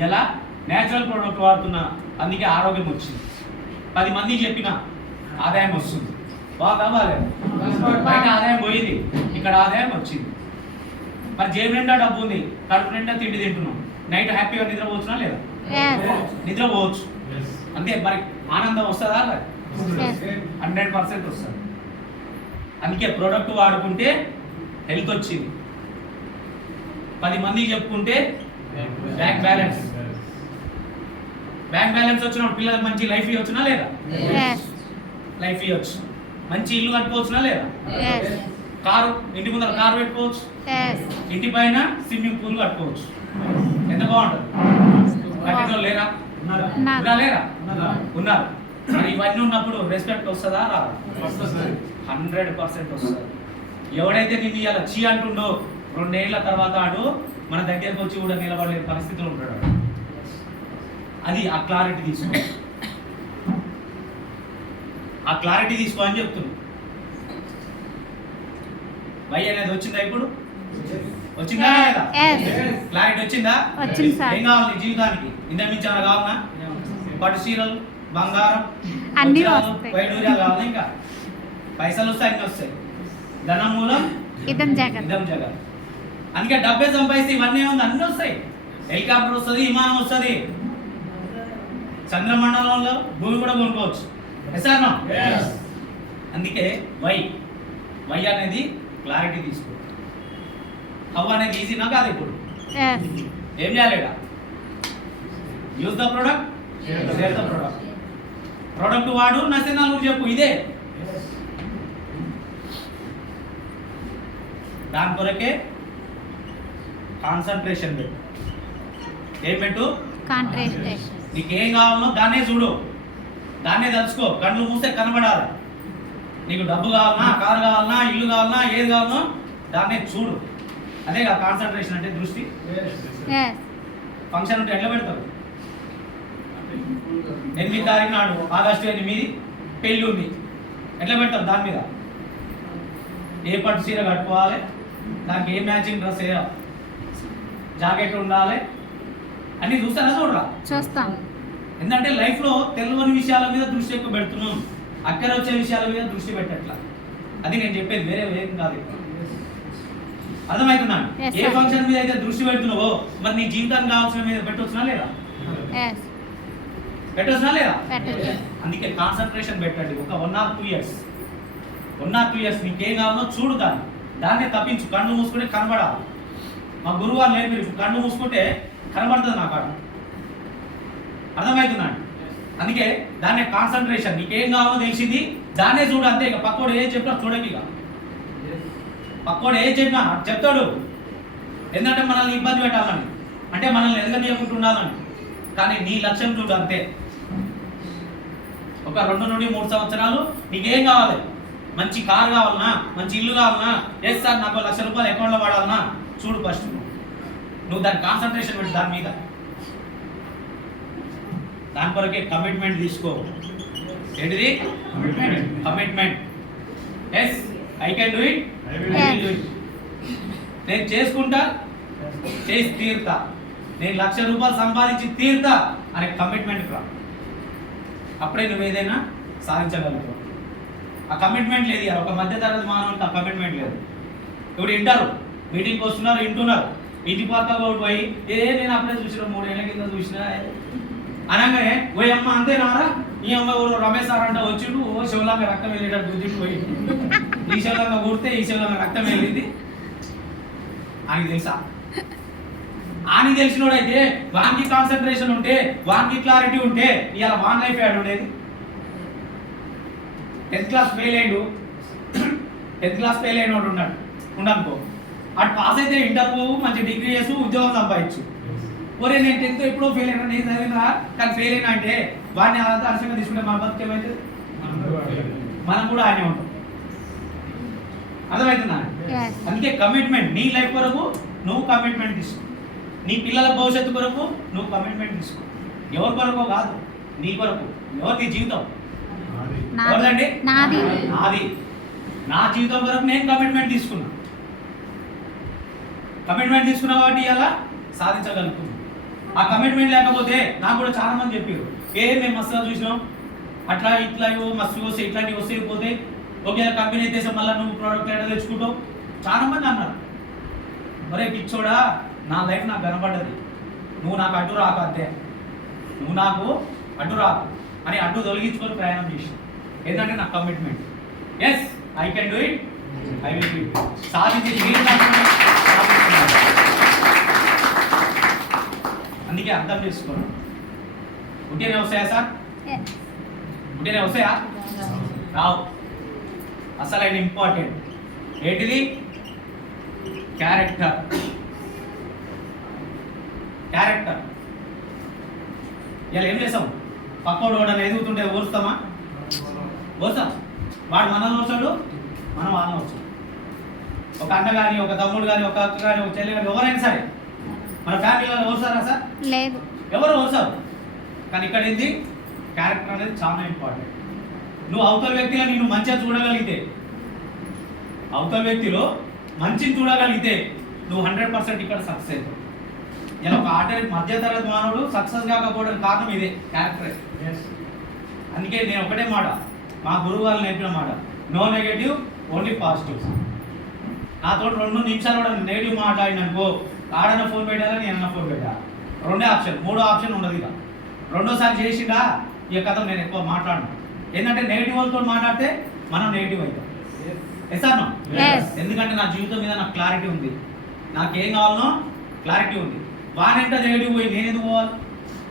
ఇలా నేచురల్ ప్రోడక్ట్ వాడుతున్నా, అందుకే ఆరోగ్యం వచ్చింది. 10 మందికి చెప్పిన ఆదాయం వస్తుంది. బాగా బాగాలేదు, బయట ఆదాయం పోయింది, ఇక్కడ ఆదాయం వచ్చింది. మరి జేబు నిండా డబ్బు ఉంది, కడుపు నిండా తిండి తింటున్నాం, నైట్ హ్యాపీగా నిద్రపోవచ్చునా లేదా? Yes. నిద్రపోవచ్చు. అంతే. మరి ఆనందం వస్తుందా? Yes. 100% వస్తుంది. అందుకే ప్రోడక్ట్ వాడుకుంటే హెల్త్ వచ్చింది, 10 మందికి చెప్పుకుంటే బ్యాంక్ బ్యాలెన్స్ వచ్చిన పిల్లలకు మంచి లైఫ్ ఇవ్వచ్చునా లేదా? Yes. లైఫ్ ఇవ్వచ్చు. మంచి ఇల్లు కట్టుకోవచ్చునా లేదా? Yes. కారు, ఇంటి ముందర కారు పెట్టుకోవచ్చు, Yes. ఇంటి పైన స్విమ్మింగ్ పూల్ కట్టుకోవచ్చు. ఎంత బాగుంటుంది. కట్టిన లేరా? ఉన్నారు. లేరా? ఉన్నారు. మరి ఇవన్నీ ఉన్నప్పుడు రెస్పెక్ట్ వస్తుందా? రాదా? 100% వస్తుంది. ఎవడైతే నిన్ను ఇలా చీ అంటుండో 2 ఏళ్ల తర్వాత ఆడు మన దగ్గరకు వచ్చి కూడా నిలబడే పరిస్థితిలో ఉంటాడు. అది ఆ క్లారిటీ తీసుకో, ఆ క్లారిటీ తీసుకో అని చెప్తున్నా. వై అనేది వచ్చిందా? ఇప్పుడు వచ్చిందా లేదా? క్లారిటీ వచ్చిందా? వచ్చింది సార్. ఏం కావాలి నీ జీవితానికి? ఇంత మించి ఏమైనా కావాలన్నా? పట్టు చీరలు, బంగారం, అన్నీ వజ్రాలు, వస్తాయి. వైడూర్యాలు కావాలి. ఇంకా పైసలు వస్తాయి, ఇంకా వస్తాయి. ధనం మూలం ఇదం జగత్. ఇదం జగత్. అందుకే డబ్బే సంపాదిస్తే ఇవన్నీ ఉంది, అన్నీ వస్తాయి. హెలికాప్టర్ వస్తుంది, విమానం వస్తుంది, చంద్రమండలంలో భూమి కూడా కొనుక్కోవచ్చు. ఎస్ఆర్ అందుకే వై అనేది క్లారిటీ తీసుకో. హౌ అనేది ఈజీనా కాదు. ఇప్పుడు ఎస్ ఏం చేయాలి? Use the product, share the product. Product వాడు నచ్చిన నలుగురు చెప్పు. ఇదే దాని కొరకే కాన్సన్ట్రేషన్ పెట్టు. ఏం పెట్టు? కాంట్రాస్టేషన్. నీకేం కావాలో దాన్నే చూడు, దాన్నే తెలుసుకో. కళ్ళు మూస్తే కనబడాలి. నీకు డబ్బు కావాలన్నా, కారు కావాలన్నా, ఇల్లు కావాలన్నా, ఏది కావాలనో దాన్నే చూడు. అదే కదా కాన్సన్ట్రేషన్ అంటే, దృష్టి. ఎస్ ఫంక్షన్ ఉంటే ఎట్లా పెడతారు? 8వ తారీఖు నాడు, ఆగస్టు 8 పెళ్ళి ఉంది, ఎట్లా పెడతారు? దాని మీద ఏ పట్టు చీర కట్టుకోవాలి, దానికి ఏ మ్యాచింగ్ డ్రెస్ వేయాలి, జాకెట్ ఉండాలి, అన్నీ చూస్తారా? చూడరా? చూస్తాం. ఎందుకంటే లైఫ్లో తెలియని విషయాల మీద దృష్టి ఎక్కువ పెడుతున్నాం, అక్కడ వచ్చే విషయాల మీద దృష్టి పెట్టట్లా. అది నేను చెప్పేది, వేరే ఏం కాదు. అర్థమవుతున్నాను. Yes, ఏ sir. ఫంక్షన్ మీద అయితే దృష్టి పెడుతున్నావో మరి నీ జీవితానికి కావాల్సిన మీద పెట్టొచ్చునా లేదా? ఎస్ పెట్టొచ్చునా లేదా? పెట్టచ్చు. అందుకే కాన్సన్ట్రేషన్ పెట్టండి. ఒక 1 or 2 years, 1 or 2 years నీకేం కావాలో చూడు, దాన్నే తప్పించు. కళ్ళు మూసుకుంటే కనబడాలి. మా గురువు గారు నేర్పి కళ్ళు మూసుకుంటే కనబడుతుంది నా కాడ. అర్థమవుతున్నాడు. అందుకే దాన్నే కాన్సన్ట్రేషన్. నీకేం కావాలో తెలిసింది దాన్నే చూడు, అంతే. ఇక పక్కోడు ఏం చెప్పినా చూడకి. ఇక పక్కోడు ఏం చెప్పినా చెప్తాడు. ఎందుకంటే మనల్ని ఇబ్బంది పెట్టాలని, అంటే మనల్ని ఎదగనీయకుండా ఉండాలని. కానీ నీ లక్ష్యం చూడు, అంతే. ఒక 2 నుండి 3 సంవత్సరాలు నీకేం కావాలి? మంచి కారు కావాలన్నా, మంచి ఇల్లు కావాలన్నా, ఎస్ సార్ నాకు 1 లక్ష రూపాయలు అకౌంట్లో పడాలన్నా చూడు. ఫస్ట్ నువ్వు దాని కాన్సన్ట్రేషన్ పెట్టు, దాని మీద. దాని కొరకే కమిట్మెంట్ తీసుకో. ఏంటిది? Commitment. Yes I can do it, I will do it. నేను చేసుకుంటా, చేసి తీరుతా, నేను 1 లక్ష రూపాయలు సంపాదించి తీరుతా అనే కమిట్మెంట్ రా. అప్పుడే నువ్వు ఏదైనా సాధించగలుగుతావు. ఆ కమిట్మెంట్ లేదు. ఒక మధ్యతరగతి మానవునికి ఆ కమిట్మెంట్ లేదు. ఇప్పుడు వింటారు, మీటింగ్కి వస్తున్నారు, వింటున్నారు, ఇంటి పక్క పోయి నేను అప్పుడే చూసిన 3 ఏళ్ళ కింద చూసిన అనగానే ఓ అమ్మ అంతేనారా, ఈ అమ్మ ఎవరు రమేష్ సార్ అంటే వచ్చిండు, ఓ శివలంగా రక్తం వెళ్ళేటట్టు గుద్దికి పోయి ఈ శివలంగా కొడితే ఈ శివలంగా రక్తం వెళ్ళింది అని తెలుసా? అని తెలిసినోడైతే వానికి కాన్సన్ట్రేషన్ ఉంటే, వానికి క్లారిటీ ఉంటే ఇవాళ వాన్ లైఫ్ యాడ్ ఉండేది. 10th క్లాస్ ఫెయిల్ అయ్యాడు, 10th క్లాస్ ఫెయిల్ అయినోడు ఉండనుకో, అటు పాస్ అయితే ఇంటర్ పోవు, మంచి డిగ్రీ చేసు, ఉద్యోగం సంపాదించు. ఒరే నేను 10th ఎప్పుడో ఫెయిల్ అయినా, నేను చదివినా కానీ ఫెయిల్ అయినా అంటే వాడిని అదంతా అలసంగా తీసుకుంటే మన బతుకు ఏమైతుంది? మనం కూడా ఆయనే ఉంటాం. అర్థమవుతుందా? అందుకే కమిట్మెంట్. నీ లైఫ్ కొరకు నువ్వు కమిట్మెంట్ తీసుకో, నీ పిల్లల భవిష్యత్తు కొరకు నువ్వు కమిట్మెంట్ తీసుకో. ఎవరి కొరకు కాదు, నీ కొరకు. ఎవరి జీవితం? ఎవరిదండి? నాది. నా జీవితం కొరకు నేను కమిట్మెంట్ తీసుకున్నా. కమిట్మెంట్ తీసుకున్నా కాబట్టి ఇలా సాధించగలుగుతున్నాను. ఆ కమిట్మెంట్ లేకపోతే నాకు కూడా చాలా మంది చెప్పారు, మేము మస్తుగా చూసినాం, అట్లా ఇట్లా మస్తు వస్తే ఇట్లాంటివి వస్తే పోతే ఒకే కంపెనీ అయితే మళ్ళీ నువ్వు ప్రోడక్ట్ ఎట్లా తెచ్చుకుంటావు. చాలా మంది అన్నారు, ఒరే పిచ్చోడా నా లైఫ్ నాకు కనపడ్డది, నువ్వు నాకు అడ్డు రాకు, అంతే. నువ్వు నాకు అడ్డు రాకు అని అడ్డు తొలగించుకొని ప్రయాణం చేసి, ఏంటంటే నా commitment. Yes I can do it, I will do it. సాధించి అందుకే అర్థం చేసుకోండి. ఉంటేనే వస్తాయా సార్? ఉంటేనే వస్తాయా? రావు. అసలు ఆయన ఇంపార్టెంట్ ఏంటిది? క్యారెక్టర్. ఇలా ఏం చేస్తాం? పక్కోడు వాడు ఎదుగుతుంటే ఓరుస్తామా? ఓరుస్తాం. వాడు మనల్ని వచ్చాడు, మనం వాళ్ళని వచ్చాడు. ఒక అన్న కానీ, ఒక తమ్ముడు కానీ, ఒక అక్క కానీ, ఒక చెల్లి కానీ, ఎవరైనా సరే మన ఫ్యామిలీలో ఓరుస్తారా సార్? లేదు. ఎవరు ఓరుస్తారు? కానీ ఇక్కడ ఏంది? క్యారెక్టర్ అనేది చాలా ఇంపార్టెంట్. నువ్వు అవతల వ్యక్తిలో నేను మంచిగా చూడగలిగితే, అవతల వ్యక్తిలో మంచిని చూడగలిగితే నువ్వు 100% ఇక్కడ సక్సెస్ అవుతావు. ఇలా ఒక మధ్యతరగతి మానవుడు సక్సెస్ కాకపోవడానికి కారణం ఇదే, క్యారెక్టర్. అందుకే నేను ఒకటే మాట, మా గురువు గారు నేర్పిన మాట, నో నెగటివ్ ఓన్లీ పాజిటివ్. నాతో 2 నిమిషాలు కూడా నెగిటివ్ మాట్లాడిననుకో ఆడన ఫోన్ పెట్టాలా నేను ఫోన్ పెట్టాలా రెండే ఆప్షన్, మూడో ఆప్షన్ ఉండదు. ఇక రెండోసారి చేసిండా ఈ కథ నేను ఎక్కువ మాట్లాడను. ఏంటంటే నెగిటివ్ వాళ్ళతో మాట్లాడితే మనం నెగిటివ్ అవుతాం. ఎసాను Yes. ఎందుకంటే నా జీవితం మీద నాకు క్లారిటీ ఉంది, నాకేం కావాలనో క్లారిటీ ఉంది. వానంటే నెగిటివ్ పోయి నేను ఎందుకు పోవాలి?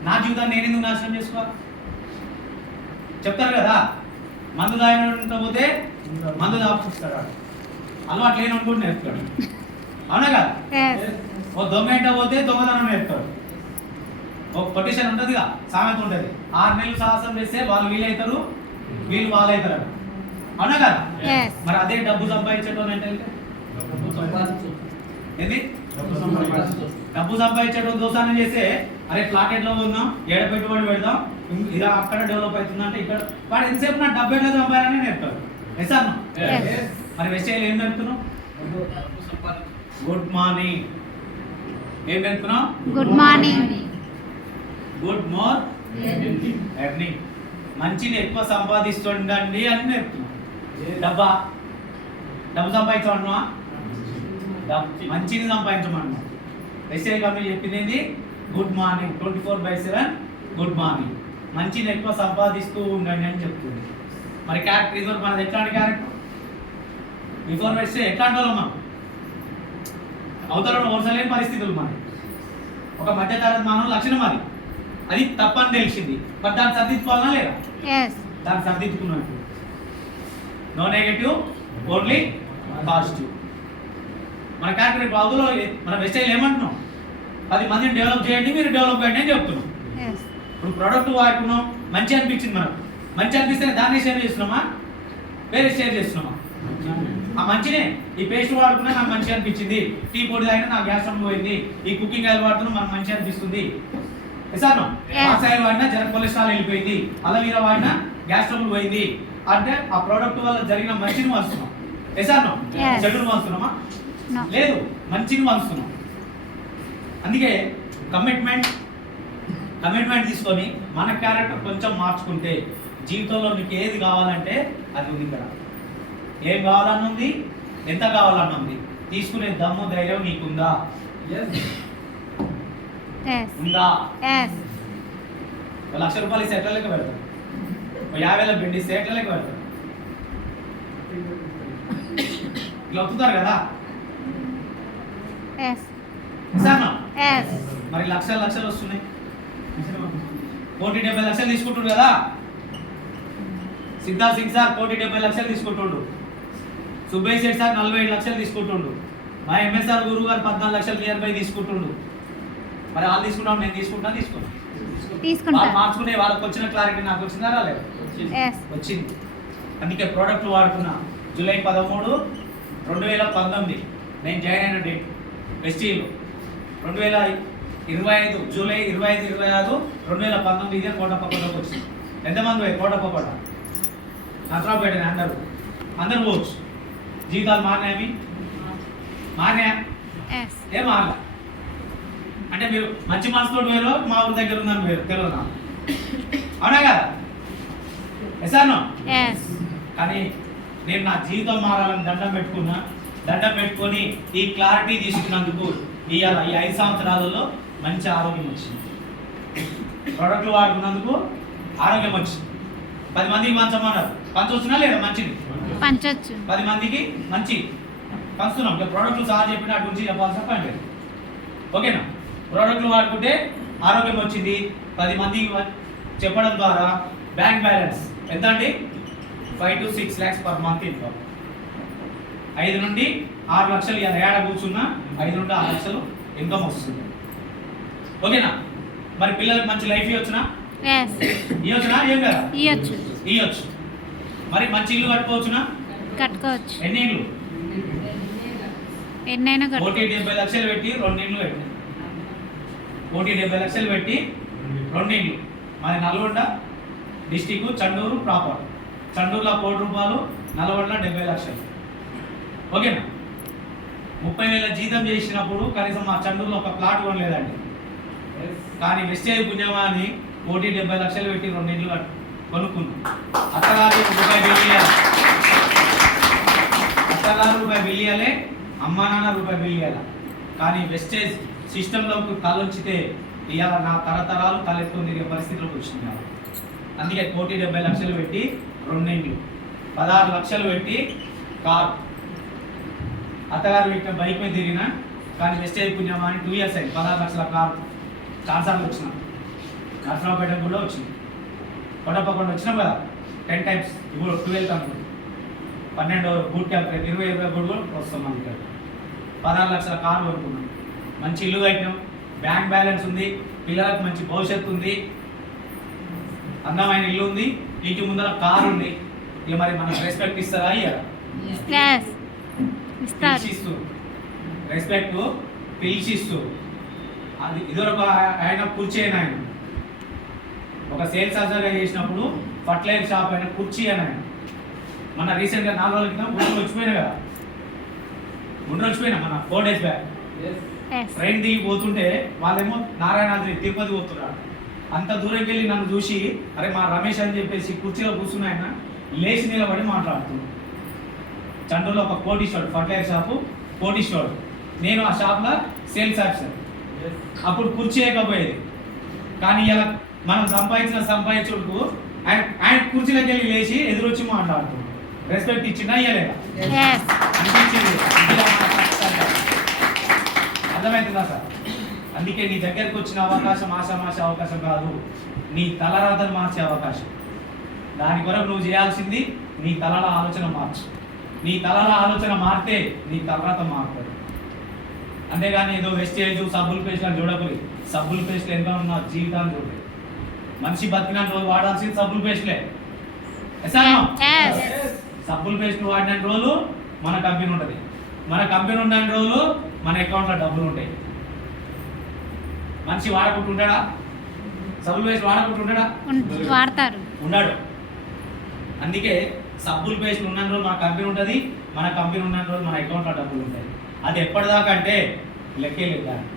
నా జీవితాన్ని నేను ఎందుకు నాశనం చేసుకోవాలి? చెప్తారు కదా, మందు తాగిన పోతే మందు దాపుస్తాడు, అలవాటు లేని అనుకుంటే నేర్పుతాడు. అవునా కదా? Yes. ఓ దొంగ ఇంట పోతే దొంగతనం నేర్పుతాడు. ఒక కొటేషన్ ఉంటుందిగా, సామెత ఉంటుంది, 6 నెలలు సాహసం చేస్తే వాళ్ళు వీలవుతారు, వీళ్ళు వాళ్ళవుతారు. అవునా కదా? Yes. మరి అదే డబ్బు సంపాదించడం అంటే ఏంది? డబ్బు సంపాదించడం దోసానం చేస్తే అరే ఫ్లాట్ ఎట్లా ఉన్నాం, ఏడ పెట్టుబడి పెడదాం, ఇలా అక్కడ డెవలప్ అవుతుంది అంటే ఇక్కడ వాడు ఎంతసేపు నా డబ్బు ఎట్లా సంపాదని నేర్పుతాడు. ఎసాను Yes. మరి విషయాలు ఏం నేర్పుతున్నావు? Good morning. ఏం నేర్పుతున్నావు? Good morning. Good earning. మంచిని ఎక్కువ సంపాదిస్తుండండి అని నేర్పుతున్నాం. డబ్బు సంపాదించమన్నా, మంచిని సంపాదించమన్నా. ఎస్ఐ కంపెనీ చెప్పింది గుడ్ మార్నింగ్, 24/7 గుడ్ మార్నింగ్. మంచిని ఎక్కువ సంపాదిస్తూ ఉండండి అని చెప్తుంది. మరి క్యారెక్టర్ ఇది మనది ఎట్లాంటి క్యారెక్టర్? బిఫోర్ వెస్ట్ ఎట్లాంటి వాళ్ళం మనం? అవతల ఓర్చలేని పరిస్థితులు మనకి. ఒక మధ్యతరగతి మానవ లక్షణం అది తప్పని తెలిసింది. మరి దాన్ని సర్దిద్దుకోవాలనా లేదా? Yes. దాన్ని సర్దిద్దుకున్నట్టు నో నెగటివ్, ఓన్లీ పాజిటివ్. మన క్యారెక్టర్ బాగులో మన వెస్టైల్ ఏమంటున్నాం? 10 మందిని డెవలప్ చేయండి, మీరు డెవలప్ చేయండి అని చెప్తున్నాం. Yes. ఇప్పుడు ప్రోడక్ట్ వాడుకున్నాం, మంచి అనిపించింది మనకు. మంచి అనిపిస్తే దాన్ని షేర్ చేస్తున్నామా, వేరే షేర్ చేస్తున్నామా? ఆ మంచినే, ఈ పేస్ట్ వాడుకున్నా నాకు మంచి అనిపించింది, టీ పొడి తాగినా నాకు గ్యాస్ ట్రబుల్ పోయింది, ఈ కుకింగ్ ఆయిల్ వాడుతున్నా మనకు మంచి అనిపిస్తుంది. ఎసాను ఆయిల్ వాడినా జర కొలెస్ట్రాల్ వెళ్ళిపోయింది, అలవీరా వాడినా గ్యాస్ ట్రబుల్ పోయింది అంటే ఆ ప్రోడక్ట్ వల్ల జరిగిన మంచిని పంచుతున్నాం. ఎసాను Yes. చెడును పంచుతున్నామా? No. లేదు, మంచిని పంచుతున్నాం. అందుకే కమిట్మెంట్ తీసుకొని మన క్యారెక్టర్ కొంచెం మార్చుకుంటే జీవితంలో నీకు ఏది కావాలంటే అది ఉంది. ఇక్కడ ఏం కావాలన్న ఉంది, ఎంత కావాలన్న ఉంది, తీసుకునే దమ్ము ధైర్యం నీకుందా? Yes. ఉందా? Yes. ₹1,00,000 ఇస్తే ఎట్లా లెక్క పెడతారు? 50,000 బెండ్ ఇస్తే ఎట్లా లెక్క పెడతారు? ఇట్లా అవుతున్నారు కదా. Yes. సరేనా? Yes. మరి లక్షలు వస్తున్నాయి, 1,70,00,000 తీసుకుంటుండు కదా. సిద్ధార్థ్ సింగ్ సార్ 1,70,00,000 తీసుకుంటుండు, సుబ్బయ్య శెట్టి సార్ 47,00,000 తీసుకుంటుండు, మా ఎంఎస్ఆర్ గురువు గారు 14,00,000 నియర్ బై తీసుకుంటుండు. మరి వాళ్ళు తీసుకుంటాం, నేను తీసుకుంటాను, తీసుకుంటా. వాళ్ళు మార్చుకునే వాళ్ళకి వచ్చిన క్లారిటీ నాకు వచ్చిందా రాలేదు? Yes. వచ్చింది. అందుకే ప్రోడక్ట్లు వాడుకున్నా. జూలై 13, 2019 నేను జాయిన్ అయిన డేట్. వెస్టీలో 2025 జూలై 25, 26, 2019 ఇదే కోటప్పకోటకు వచ్చింది. ఎంతమంది పోయి కోటప్పకోట నసరాపేట అందరూ పోవచ్చు. జీవితాలు మారినాయా? Yes. ఏం మారలే. అంటే మీరు మంచి మనసుతో వేరు, మా ఊరి దగ్గర ఉందని వేరు, తెలియదు. అవునా కదా? ఎసాను Yes. కానీ నేను నా జీవితం మారాలని దండం పెట్టుకొని ఈ క్లారిటీ తీసుకున్నందుకు ఇవాళ ఈ 5 సంవత్సరాలలో మంచి ఆరోగ్యం వచ్చింది. ప్రోడక్ట్లు వాడుకున్నందుకు ఆరోగ్యం వచ్చింది. 10 మందికి పంచమన్నారు, పంచవచ్చునా లేదా? మంచిది పంచొచ్చు. 10 మందికి మంచి పంచుతున్నాం. ఇక ప్రోడక్ట్లు సార్ చెప్పిన అటు గురించి చెప్పాల్సిన పని లేదు. ఓకేనా? ప్రోడక్ట్లు వాడుకుంటే ఆరోగ్యం వచ్చింది. 10 మందికి చెప్పడం ద్వారా బ్యాంక్ బ్యాలెన్స్ ఎంత అండి? 5 to 6 lakhs per month income. 5 నుండి 6 లక్షలు ఏడ కూర్చున్నా 5 నుండి 6 లక్షలు ఇన్కమ్ వస్తుంది. ఓకేనా? మరి పిల్లలకు మంచి లైఫ్ ఇవ్వచ్చునా? Yes. ఇవ్వచ్చునా? ఏం కదా ఇయ్యొచ్చు. మరి మంచి ఇల్లు కట్టుకోవచ్చునా? కట్టుకోవచ్చు. ఎన్ని ఇల్లు? ఎన్నైనా 1,70,00,000 పెట్టి 2 ఇళ్ళు పెట్టినా. 1,70,00,000 పెట్టి 2 ఇళ్ళు. మరి నల్గొండ డిస్టిక్, చండూరు ప్రాపర్. చండూరులో ₹1,00,00,000, నల్గొండలో 70,00,000. ఓకేనా? 30,000 జీతం చేసినప్పుడు కనీసం మా చండూరులో ఒక ప్లాట్ కొనలేదండి. కానీ వెస్టేజ్ పుణ్యమా అని 1,70,00,000 పెట్టి 2 ఇళ్ళు కొనుక్కున్నాం. అత్తగారు ₹1 బిల్లు ఇవ్వాలి, అమ్మా నాన్న రూపాయి బిల్ ఇవ్వాలి. కానీ వెస్టేజ్ సిస్టంలోకి తలొంచితే ఇవాళ నా తరతరాలు తలెత్తుకుని తిరిగే పరిస్థితిలోకి వచ్చింది. అందుకే 1,70,00,000 పెట్టి 2 ఇండ్లు, 16 లక్షలు పెట్టి కారు, అత్తగారు పెట్టిన బైక్ మీద తిరిగిన. కానీ వెస్టేజ్ పుణ్యమా అని 2 ఇయర్స్ అయింది 16 లక్షల కారు ఛాన్సార్లు వచ్చిన. నర్సరావుపేట కూడా వచ్చింది, కొట్టపకుండా వచ్చినాం కదా 10 టైమ్స్. ఇప్పుడు 12 అనుకుంటుంది, 12 బూట్ క్యాంప్ 20 కూడా వస్తాం. మన ఇక్కడ 16 లక్షల కారు కొనుక్కున్నాం, మంచి ఇల్లు కట్టినాం, బ్యాంక్ బ్యాలెన్స్ ఉంది, పిల్లలకు మంచి భవిష్యత్తు ఉంది, అందమైన ఇల్లు ఉంది, ఇంటి ముందర కారు ఉంది. ఇక మరి మనకు రెస్పెక్ట్ ఇస్తారా? అయ్యారా? పిలిచిస్తూ రెస్పెక్ట్ పిలిచిస్తూ. అది ఇదివరకు ఆయన కుర్చీ అయిన ఆయన ఒక సేల్స్ ఆఫీసర్గా చేసినప్పుడు ఫర్టిలైజర్ షాప్ అయిన కుర్చీ అని ఆయన మన రీసెంట్గా 4 రోజుల క్రితం గుండ్రు వచ్చిపోయినా కదా, గుండ్రు వచ్చిపోయినా మన 4 days బ్యాక్. ట్రైన్ దిగి పోతుంటే వాళ్ళేమో నారాయణాద్రి తిరుపతి పోతున్నారు. అంత దూరంకి వెళ్ళి నన్ను చూసి అరే మా రమేష్ అని చెప్పేసి కుర్చీలో కూర్చున్న ఆయన లేచి నిలబడి మాట్లాడుతున్నాను. చండూరులో ఒక కోటీశ్వరుడు, ఫర్టిలైజర్ షాపు కోటీశ్వరుడు, నేను ఆ షాప్లో సేల్స్ ఆఫీసర్. అప్పుడు కుర్చీ వేయకపోయేది, కానీ ఇలా మనం సంపాదించుడుకు ఆయన కుర్చీలోకి వెళ్ళి లేచి ఎదురొచ్చి మాట్లాడుతున్నాడు. రెస్పెక్ట్ ఇచ్చిందా ఇయ్యలేదా? అనిపించింది. అర్థమవుతుందా సార్? అందుకే నీ దగ్గరకు వచ్చిన అవకాశం ఆశామాష అవకాశం కాదు, నీ తలరాతను మార్చే అవకాశం. దాని కొరకు నువ్వు చేయాల్సింది నీ తలల ఆలోచన మార్చు. నీ తలల ఆలోచన మారితే నీ తలరాత మారుతుంది. అంతేగాని ఏదో వెస్టేజ్ సబ్బుల పేస్ట్ అని చూడకూడదు. సబ్బుల పేస్ట్లు ఎంత ఉన్న జీవితాన్ని చూడలేదు. మనిషి బతికిన రోజు వాడాల్సింది సబ్బుల పేస్ట్లే. సబ్బుల పేస్ట్ వాడిన రోజులు మన కంపెనీ ఉంటుంది, మన కంపెనీ ఉన్న రోజులు మన అకౌంట్లో డబ్బులు ఉంటాయి. మనిషి వాడకుంటుంటాడా? సబ్బుల పేస్ట్ వాడకుంటుంటాడా? వాడతారు, ఉన్నాడు. అందుకే సబ్బుల పేస్ట్ ఉన్న రోజు మన కంపెనీ ఉంటుంది, మన కంపెనీ ఉన్న రోజు మన అకౌంట్లో డబ్బులు ఉంటాయి. అది ఎప్పటిదాకా అంటే లెక్కే లేదు, దాన్ని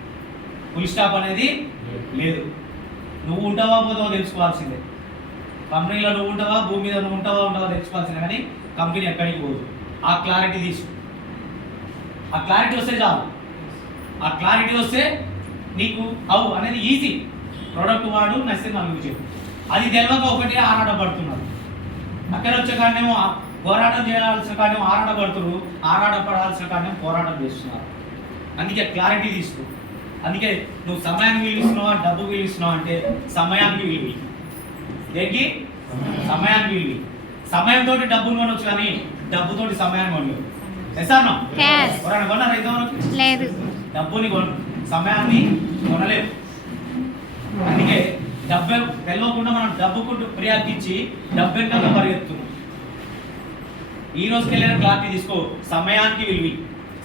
ఫుల్ స్టాప్ అనేది లేదు. నువ్వు ఉంటావా పోతావో తెలుసుకోవాల్సిందే. కంపెనీలో నువ్వు ఉంటావా, భూమి మీద నువ్వు ఉంటావా తెలుసుకోవాల్సిందే. కానీ కంపెనీ ఎక్కడికి పోదు. ఆ క్లారిటీ తీసు. ఆ క్లారిటీ వస్తే చాలు. ఆ క్లారిటీ వస్తే నీకు అవు అనేది ఈజీ. ప్రోడక్ట్ వాడు నచ్చింది నాకు చెప్పు. అది తెలియక ఒకటి ఆరాటపడుతున్నారు. అక్కడ వచ్చే కాడేమో పోరాటం చేయాల్సిన కాడేమో ఆరాటపడుతున్నారు, ఆరాటపడాల్సిన కాడేమో పోరాటం చేస్తున్నారు. అందుకే క్లారిటీ తీసుకో. అందుకే నువ్వు సమయానికి విలువిస్తున్నావా, డబ్బు విలువిస్తున్నావా అంటే సమయానికి విలువి. దేనికి? సమయానికి విలువి. సమయంతో డబ్బును కొనవచ్చు, కానీ డబ్బుతోటి సమయాన్ని కొనలేవు. ఎసాను కొన్నారా ఇంతవరకు? లేదు. డబ్బుని కొను, సమయాన్ని కొనలేవు. అందుకే డబ్బు తెలియకుండా మనం డబ్బుకు ప్రియారిటీ ఇచ్చి డబ్బు వెంటనే పరిగెత్తున్నాం. ఈ రోజుకి వెళ్ళిన క్లారిటీ తీసుకో. సమయానికి విలువి,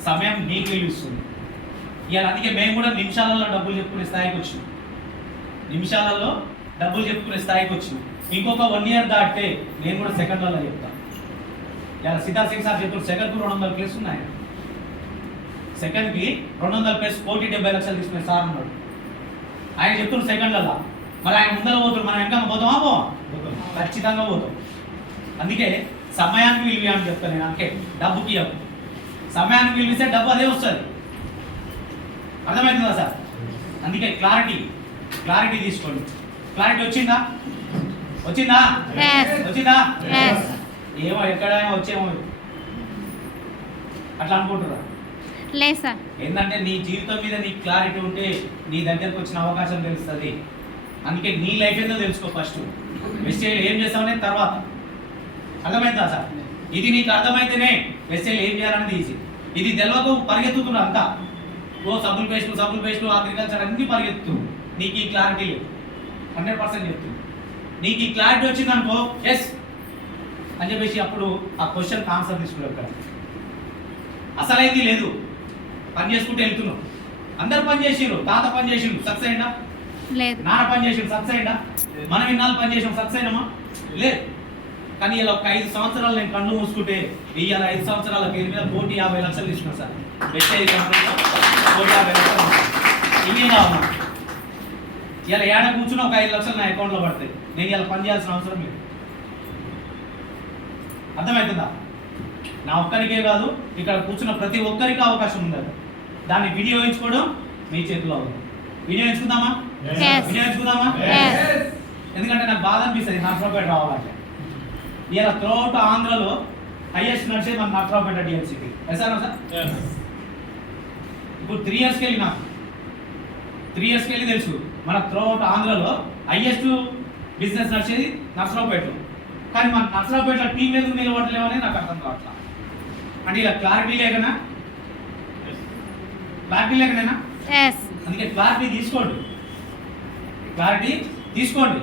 సమయం నీకు విలువిస్తుంది. ఇవాళ అందుకే మేము కూడా నిమిషాలలో డబ్బులు చెప్పుకునే స్థాయికి వచ్చినాం. నిమిషాలలో డబ్బులు చెప్పుకునే స్థాయికి వచ్చినాం. ఇంకొక 1 year దాటితే నేను కూడా సెకండ్లలో చెప్తాను. ఇలా సిద్ధార్థ్ సింగ్ సార్ చెప్పారు సెకండ్కు 200 ప్లేస్ ఉన్నాయి. సెకండ్కి 200 ప్లేస్ 1,70,00,000 తీసుకునే సార్ ఉన్నాడు. ఆయన చెప్తున్నారు సెకండ్లలో. మరి ఆయన ముందర పోతాడు, మనం వెనక పోతామా? ఖచ్చితంగా పోతాం. అందుకే సమయానికి విలువ అని చెప్తాను నేను. అందుకే డబ్బుకి ఇవ్వకు. సమయానికి విలువిస్తే డబ్బు అదే వస్తుంది. అర్థమవుతుందా సార్? అందుకే క్లారిటీ తీసుకోండి. క్లారిటీ వచ్చిందా? ఏమో ఎక్కడైనా వచ్చేమో అట్లా అనుకుంటున్నా. లేదు సార్. ఏంటంటే నీ జీవితం మీద నీ క్లారిటీ ఉంటే నీ దగ్గరకు వచ్చిన అవకాశం తెలుస్తుంది. అందుకే నీ లైఫ్ ఏదో తెలుసుకో ఫస్ట్. వెస్టేజ్ ఏం చేస్తామనే తర్వాత. అర్థమవుతుందా సార్? ఇది నీకు అర్థమైతేనే వెస్టేజ్ ఏం చేయాలనేది ఈజీ. ఇది తెలియదు పరిగెత్తుతున్నా అంతా. సబ్బులు పేస్టు అగ్రికల్చర్ అన్ని పరిగెత్తు. నీకు ఈ క్లారిటీ లేదు. 100% చెప్తుంది. నీకు ఈ క్లారిటీ వచ్చింది అనుకో, ఎస్ అని చెప్పేసి అప్పుడు ఆ క్వశ్చన్ ఆన్సర్ తీసుకున్నావు. అసలైంది లేదు, పని చేసుకుంటూ వెళ్తున్నావు. అందరు పని చేసిరు, తాత పని చేసిండు, సక్సెస్ అయిందా? లేదు. నాన్న పని చేసిండు, సక్సెస్ అయిందా? మనం ఇన్నాళ్ళు పని చేసాం, సక్సెస్ అయినామా? లేదు. కానీ ఇలా ఒక 5 సంవత్సరాలు నేను కళ్ళు మూసుకుంటే ఇవాళ 5 సంవత్సరాల పేరు మీద 1,50,00,000 తీసుకున్నాను సార్. వెస్టేజ్ కంపెనీలో 1,50,00,000 ఇవే కావాలి. ఇలా ఏడ కూర్చుని ఒక 5 లక్షలు నా అకౌంట్లో పడతాయి. నేను ఇలా పని చేయాల్సిన అవసరం లేదు. అర్థమవుతుందా? నా ఒక్కరికే కాదు, ఇక్కడ కూర్చున్న ప్రతి ఒక్కరికి అవకాశం ఉంది. దాన్ని వినియోగించుకోవడం మీ చేతిలో ఉంది. వినియోగించుకుందామా? Yes. వినియోగించుకుందామా? Yes. ఎందుకంటే నాకు బాధ అనిపిస్తుంది నర్సరావుపేట రావాలంటే. ఇలా త్రూఅవుట్ ఆంధ్రలో హైయెస్ట్ నడిచేది మన నర్సరావుపేట డిఎల్సిటీ. సార్ ఇప్పుడు 3 ఇయర్స్కి వెళ్ళి నాకు 3 ఇయర్స్కి వెళ్ళి తెలుసు మన త్రూఅవుట్ ఆంధ్రలో హైయెస్ట్ బిజినెస్ నడిచేది నర్సరావుపేటలో. కానీ మన నర్సరావుపేట టీం ఎందుకు నిలబడలేమని నాకు అర్థం కావట్లా. అంటే ఇలా క్లారిటీ లేకనా? క్లారిటీ లేకనేనా? Yes. అందుకే క్లారిటీ తీసుకోండి, క్లారిటీ తీసుకోండి.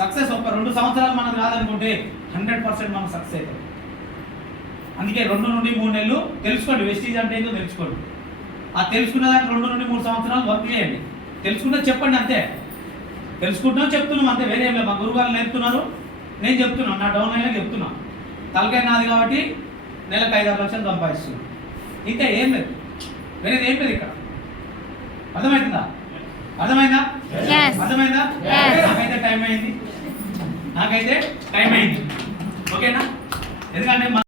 సక్సెస్ ఒక 2 సంవత్సరాలు మనకు రాదనుకుంటే 100% మనం సక్సెస్ అవుతాం. అందుకే 2 నుండి 3 నెలలు తెలుసుకోండి, వెస్టీజ్ అంటే ఏంటో తెలుసుకోండి. ఆ తెలుసుకున్న దానికి 2 నుండి 3 సంవత్సరాలు వర్క్ చేయండి. తెలుసుకుంటే చెప్పండి అంతే, తెలుసుకుంటున్నాం చెప్తున్నాం అంతే, వేరే ఏం లేదు. మా గురుగారు నేర్పుతున్నారు, నేను చెప్తున్నాను, నా డౌన్ లైన్లో చెప్తున్నాను. తలకాయ నాది కాబట్టి నెలకు 5-6 లక్షలు సంపాదిస్తున్నాను. ఇంకా ఏం లేదు, వేరేది ఏం లేదు ఇక్కడ. అర్థమవుతుందా? అర్థమైందా? Yes. అర్థమైందా? Yes. నాకైతే టైం అయింది, ఓకేనా? ఎందుకంటే